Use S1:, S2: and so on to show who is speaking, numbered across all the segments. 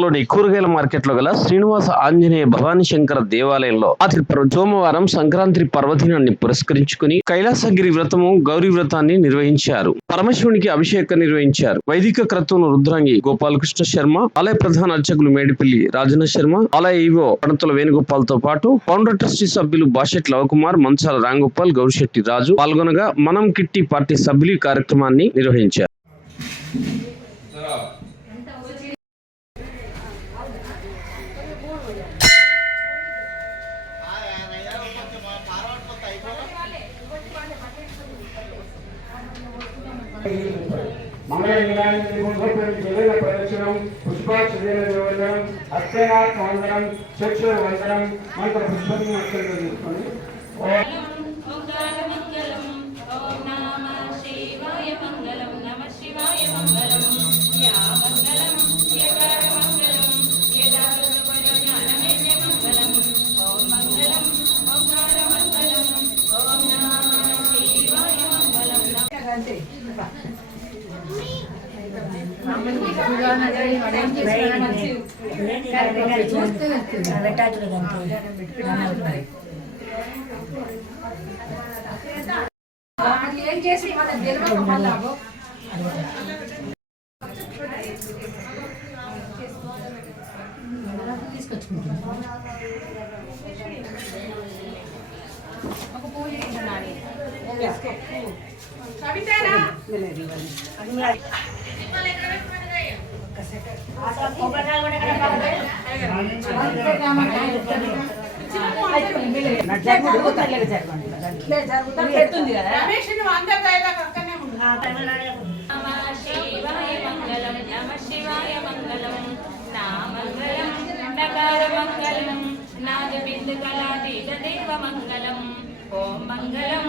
S1: లోని కూరగాయల మార్కెట్లో గల శ్రీనివాస ఆంజనేయ భవానీ శంకర దేవాలయంలో అతి సోమవారం సంక్రాంతి పర్వదినాన్ని పురస్కరించుకుని కైలాసగిరి వ్రతము గౌరీ వ్రతాన్ని నిర్వహించారు పరమశివునికి అభిషేకం నిర్వహించారు వైదిక క్రతువును రుద్రాంగి గోపాలకృష్ణ శర్మ ఆలయ ప్రధాన అర్చకులు మేడిపల్లి రాజన శర్మ ఆలయ ఈవో పణతుల వేణుగోపాల్ తో పాటు ఫౌండర్ ట్రస్టీ సభ్యులు బాషెట్ లవకుమార్ మంచాల రాంగోపాల్ గౌరిశెట్టి రాజు పాల్గొనగా మనం కిట్టి పార్టీ సభ్యులు కార్యక్రమాన్ని నిర్వహించారు మంగళంగాయన ప్రదక్షిణం పుష్పాక్షరం అక్షరార్థ వందనం చక్షుర వందనం మంత్ర పుష్పం అక్షరం తీసుకొని ఓం నమ శివాయ మంగళం నమ శివాయ మంగళం
S2: ఏం చేసి మన గెలవ మళ్ళా తీసుకొచ్చుకుంటాం ఒక పూజ జరుగుతుంది కదా రమేష్ నువ్వు అందరు దాకా అక్కడనే
S3: శివాయ మంగళం నమ శివాయ మంగళం నాదబిందు కళాతీత దేవ మంగళం ఓం మంగళం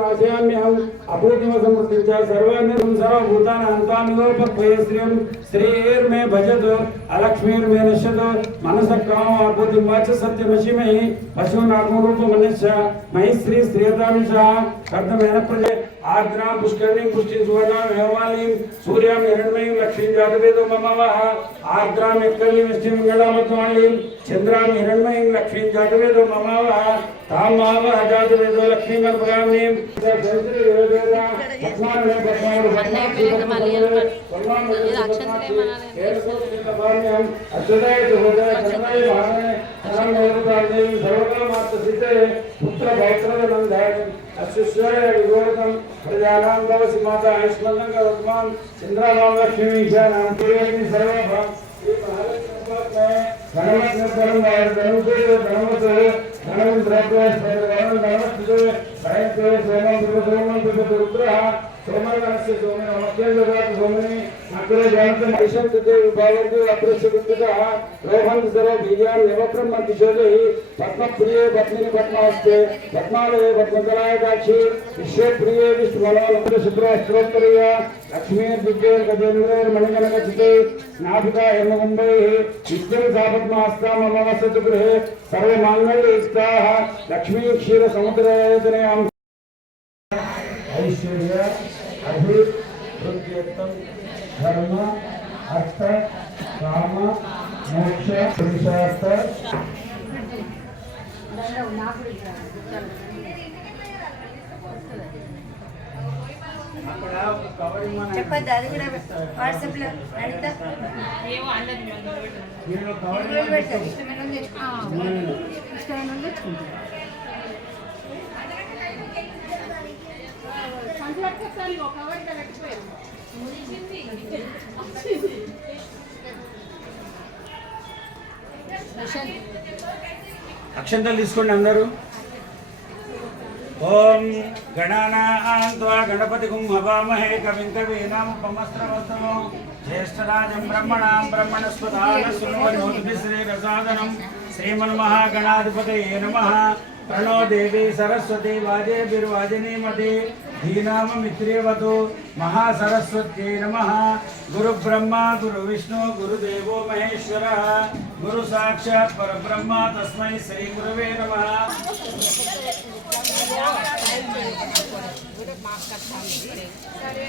S4: రాజయామ్యహం అభూతిమ సమృద్ధ సర్వాన్ని సర్వభూతాన్ని అంతానుగోపయ శ్రీం శ్రీర్మే భజతు అలక్ష్మీర్మే నశ్యతు మనస కామం అభూతి వాచ సత్యమశిమై పశువునాత్మరూపమనశ్య మహి శ్రీ శ్రీయతాంశ కర్తమైన ప్రజ आर्द्रां पुष्करणीं पुष्टिसुवर्णां हेमालीं सूर्यां हिरण्मयीं लक्ष्मीं जातवेदो ममवः आर्द्रां यत्कलीं निश्चिमङ्गलामत्वालीं चन्द्रां हिरण्मयीं लक्ष्मीं जातवेदो ममवः जातवेदो लक्ष्मीं अर्पयामीं अक्षतये हृदय कर्मये అశిష్యాయ విగోరకం ప్రజానాం భవసి మాత ఐశ్వర్యం కరత్మాన్ ఇంద్రానాం లక్ష్మీ జానాం ప్రియేమి సర్వభా ఈ మహాలక్ష్మి ಸೋಮವಾರಕ್ಕೆ ಸೋಮನ ಮಕ್ಕಳಿಗೆ ಸೋಮನೆ ಮಕ್ಕಳ ಜಯಂತ ಮಿಷನ್ ಜೊತೆ ಭಾಗವಹಿಸಿ ಅಪ್ರಸಿದ್ಧ ರೋಹನ್ ಸರ ಬಿಜಾರ್ ಯವಕ್ರಮ ಕಿಶೋರಿ ಪದ್ಮಪ್ರಿಯೇ ಪತ್ನಿ ಪದ್ಮಾವಸ್ಥೆ ಪದ್ಮಾಲಯ ಪದ್ಮಕಲಾಯಕಾಕ್ಷಿ ವಿಶ್ವಪ್ರಿಯೇ ವಿಶ್ವಮಲ ಶುಭ್ರ ಅಶ್ರೋತ್ತರೀಯ ಲಕ್ಷ್ಮೀ ದಿಗ್ಗೇ ಗಜೇಂದ್ರ ಮಣಿಗಣಕ ಚಿತೆ ನಾಭಿಕ ಹೆಮ್ಮಗುಂಬೈ ವಿಷ್ಣು ಸಾಪದ್ಮಾಸ್ತ ಮಮ ವಸತಿ ಗೃಹೆ ಸರ್ವ ಮಾಂಗಲ್ಯ ಇಷ್ಟಾಹ ಲಕ್ಷ್ಮೀ ಕ್ಷೀರ ಸಮುದ್ರ ಯೋಜನೆಯ ऐश्वर्य अभि प्रत्यर्थम धर्म अर्थ काम मोक्ष पुरुषार्थ చెప్పద్దు అది కూడా వాట్సాప్ లో అడిగితే పట్టుకొస్తాను ఒక అక్షంతలు తీసుకోండి అందరు ఓం గణానా గణపతి కుంభవామహే కవిం కవీనాముపమస్త్రవస్తమో జ్యేష్ఠరాజం బ్రహ్మణ బ్రహ్మణస్పదాన సునోజ్యోతిభిశ్రీ ప్రసాదనం శ్రీమన్మహాగణాధిపతయే నమః ప్రణో దేవి సరస్వతి వాజేభిర్వాజనీమతి ధీనామమిత్రేవతు మహాసరస్వత్యై నమ గురు బ్రహ్మ గురు విష్ణు గురుదేవో మహేశ్వర గురు సాక్షాత్ పరబ్రహ్మ తస్మై శ్రీ గురువే నమ సరే